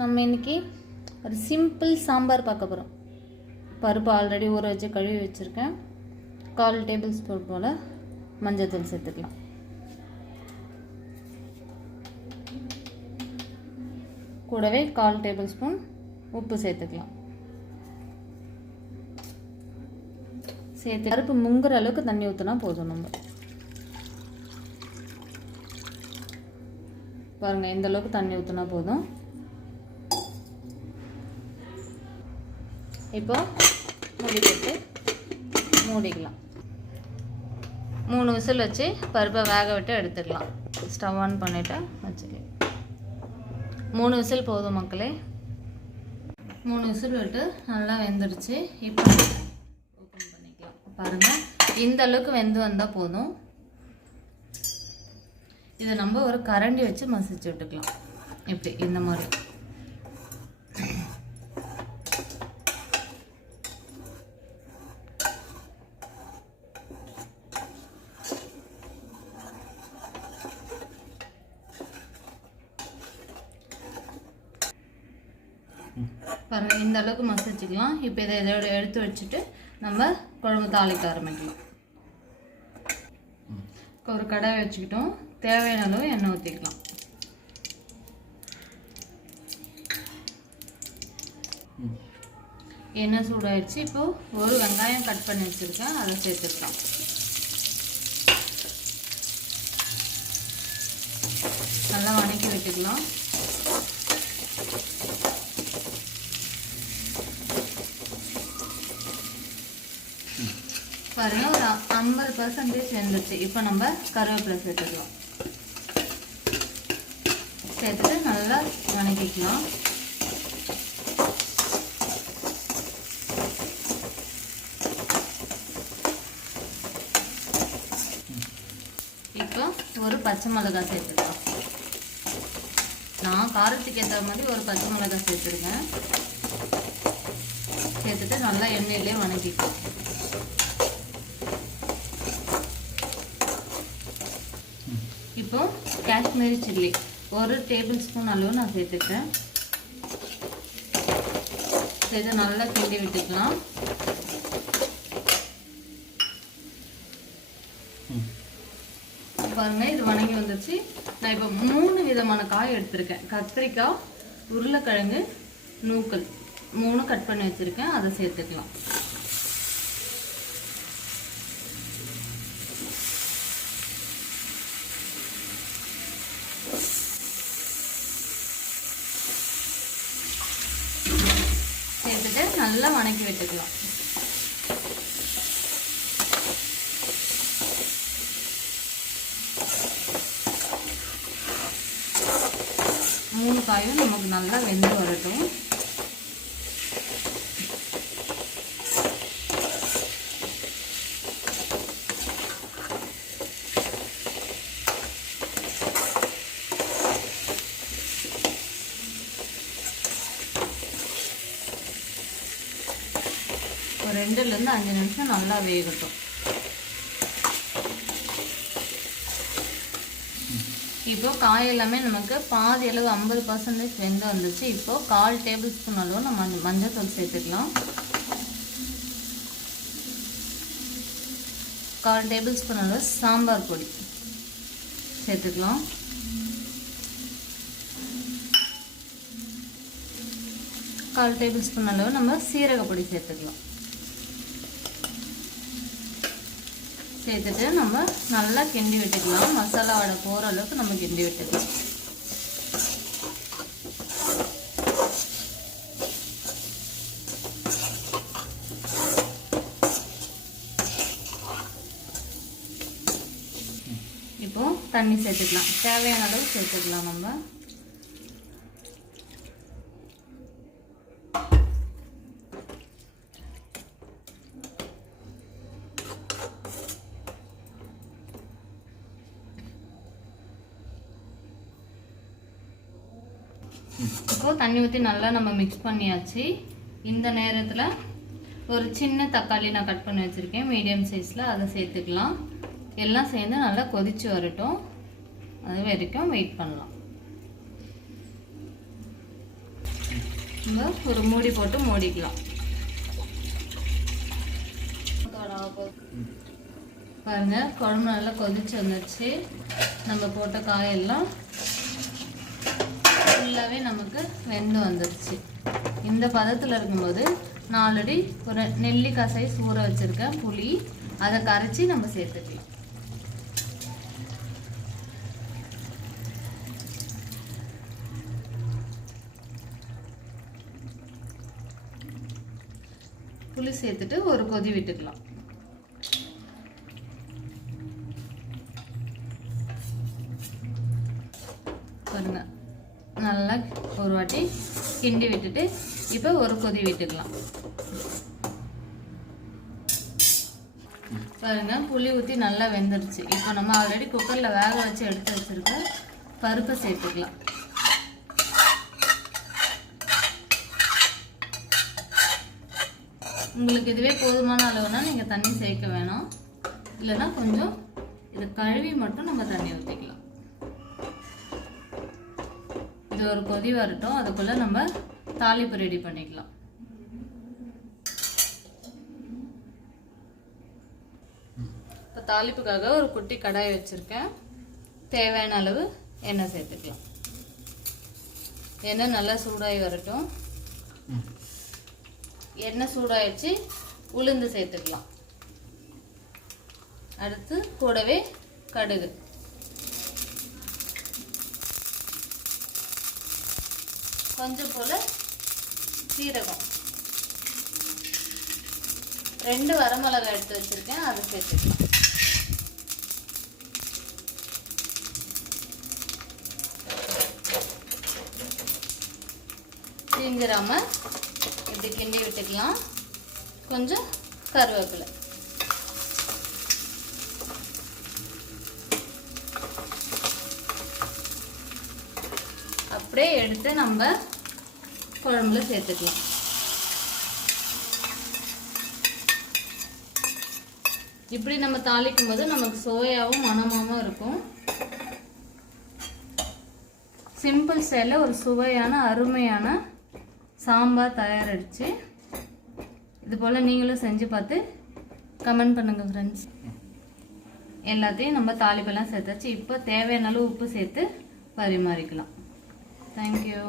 நம்ம இன்றைக்கி ஒரு சிம்பிள் சாம்பார் பார்க்க போகிறோம். பருப்பு ஆல்ரெடி ஊற வச்சு கழுவி வச்சுருக்கேன். 1/4 டேபிள் ஸ்பூன் போல் மஞ்சள் சேர்த்துக்கலாம். கூடவே 1/4 டேபிள் ஸ்பூன் உப்பு சேர்த்துக்கலாம். சேர்த்து பருப்பு முங்குற அளவுக்கு தண்ணி ஊற்றினா போதும். நம்ம பாருங்கள், இந்த அளவுக்கு தண்ணி ஊற்றினா போதும். இப்போ மூடி போட்டு மூடிக்கலாம். 3 விசில் வச்சு பருப்பை வேக விட்டு எடுத்துக்கலாம். ஸ்டவ் ஆன் பண்ணிவிட்டு வச்சுக்கலாம். 3 விசில் போதும் மக்களே. 3 விசில் விட்டு நல்லா வெந்துடுச்சு. இப்போ ஓப்பன் பண்ணிக்கலாம். பாருங்கள், இந்த அளவுக்கு வெந்து வந்தால் போதும். இதை நம்ம ஒரு கரண்டி வச்சு மசிச்சு விட்டுக்கலாம். இப்படி இந்த மாதிரி. பாருங்க, இந்த அளவுக்கு மசிச்சுக்கலாம். இப்போ இதை இதோட எடுத்து வச்சுட்டு நம்ம குழம்பு தாளிக்க ஆரம்பிக்கலாம். ஒரு கடாய் வச்சுக்கிட்டோம். தேவையான அளவு எண்ணெய் ஊற்றிக்கலாம். எண்ணெய் சூடாயிடுச்சு. இப்போ ஒரு வெங்காயம் கட் பண்ணி வச்சுருக்கேன், அதை சேர்த்துக்கலாம். நல்லா வதக்கி விட்டுக்கலாம். பாருங்க, ஒரு 50% வெந்துச்சு. இப்போ நம்ம கருவேப்பிலை சேர்த்துக்கலாம். சேர்த்துட்டு நல்லா வதக்கிக்கலாம். இப்போ ஒரு பச்சை மிளகாய் சேர்த்துக்கலாம். நான் காரத்துக்கு ஏற்ற மாதிரி ஒரு பச்சை மிளகாய் சேர்த்துருக்கேன். சேர்த்துட்டு நல்லா எண்ணெயிலே வதக்கிக்கலாம். இப்போ காஷ்மீரி சில்லி 1 டேபிள் ஸ்பூன் அளவு நான் சேர்த்துக்கிறேன். சேர்த்து நல்லா கிண்டி விட்டுக்கலாம். பாருங்க, இது வணங்கி வந்துருச்சு. நான் இப்போ 3 விதமான காய் எடுத்திருக்கேன். கத்திரிக்காய், உருளைக்கிழங்கு, நூக்கல் 3 கட் பண்ணி வச்சிருக்கேன். அதை சேர்த்துக்கலாம். சேர்த்துட்டு நல்லா வதக்கி விட்டுக்கலாம். மூணு காயும் நமக்கு நல்லா வெந்து வரட்டும். ஒரு 2லேருந்து 5 நிமிஷம் நல்லா வேகட்டும். இப்போ காய் எல்லாமே நமக்கு பாதி அளவு 50% வெந்து வந்துச்சு. இப்போ 1/4 டேபிள் ஸ்பூன் அளவு நம்ம மஞ்சள் தூள் சேர்த்துக்கலாம். 1/4 டேபிள் ஸ்பூன் அளவு சாம்பார் பொடி சேர்த்துக்கலாம். 1/4 டேபிள் ஸ்பூன் அளவு நம்ம சீரக பொடி சேர்த்துக்கலாம். சேர்த்துட்டு நம்ம நல்லா கிண்டி விட்டுக்கலாம். மசாலாவோட போகிற அளவுக்கு நம்ம கிண்டி விட்டுக்கலாம். இப்போ தண்ணி சேர்த்துக்கலாம். தேவையான அளவு சேர்த்துக்கலாம். நம்ம இப்போ தண்ணி ஊற்றி நல்லா நம்ம மிக்ஸ் பண்ணியாச்சு. இந்த நேரத்தில் ஒரு சின்ன தக்காளி நான் கட் பண்ணி வச்சுருக்கேன், மீடியம் சைஸில். அதை சேர்த்துக்கலாம். எல்லாம் சேர்ந்து நல்லா கொதிச்சு வரட்டும். அது வரைக்கும் வெயிட் பண்ணலாம். நம்ம ஒரு மூடி போட்டு மூடிக்கலாம். பாருங்க குழம்பு நல்லா கொதிச்சு வந்துருச்சு. நம்ம போட்ட காயெல்லாம் ஃபுல்லாகவே நமக்கு வெந்து வந்துருச்சு. இந்த பதத்தில் இருக்கும்போது நான் ஆல்ரெடி ஒரு நெல்லிக்காய் சைஸ் ஊற வச்சுருக்கேன் புளி, அதை கரைச்சி நம்ம சேர்த்துக்கலாம். புளி சேர்த்துட்டு ஒரு கொதி விட்டுக்கலாம். பாருங்க நல்லா ஒரு வாட்டி கிண்டி விட்டுட்டு இப்போ ஒரு கொதி விட்டுக்கலாம். பாருங்க புளி ஊற்றி நல்லா வெந்துருச்சு. இப்போ நம்ம ஆல்ரெடி குக்கரில் வேக வச்சு எடுத்து வச்சுருக்க பருப்பை சேர்த்துக்கலாம். உங்களுக்கு இதுவே போதுமான அளவுனா நீங்கள் தண்ணி சேர்க்க வேணாம், இல்லைன்னா கொஞ்சம் இது கழுவி மட்டும் நம்ம தண்ணி ஊற்றிக்கலாம். இது ஒரு கொதி வரட்டும், அதுக்குள்ளே நம்ம தாளிப்பு ரெடி பண்ணிக்கலாம். இப்போ தாளிப்புக்காக ஒரு குட்டி கடாய் வச்சுருக்கேன். தேவையான அளவு எண்ணெய் சேர்த்துக்கலாம். எண்ணெய் நல்லா சூடாகி வரட்டும். எண்ணெய் சூடாயிடுச்சு, உளுந்து சேர்த்துக்கலாம். அடுத்து கூடவே கடுகு, கொஞ்சம் போல சீரகம், 2 வரமிளகாய் எடுத்து வச்சிருக்கேன், அதை சேர்த்துக்கலாம். தீஞ்சிராம இப்படி கிண்டி விட்டுக்கலாம். கொஞ்சம் கருவேப்பிலை, அப்படியே எடுத்து நம்ம குழம்புல சேர்த்துக்கலாம். இப்படி நம்ம தாளிக்கும் போது நமக்கு சுவையாகவும் மணமாகவும் இருக்கும். சிம்பிள் ஸ்டைலில் ஒரு சுவையான அருமையான சாம்பார் தயாரிடுச்சு. இது போல் நீங்களும் செஞ்சு பார்த்து கமெண்ட் பண்ணுங்கள் ஃப்ரெண்ட்ஸ். எல்லாத்தையும் நம்ம தாளிப்பெல்லாம் சேர்த்தாச்சு. இப்போ தேவையான அளவு உப்பு சேர்த்து பரிமாறிக்கலாம். தேங்க்யூ.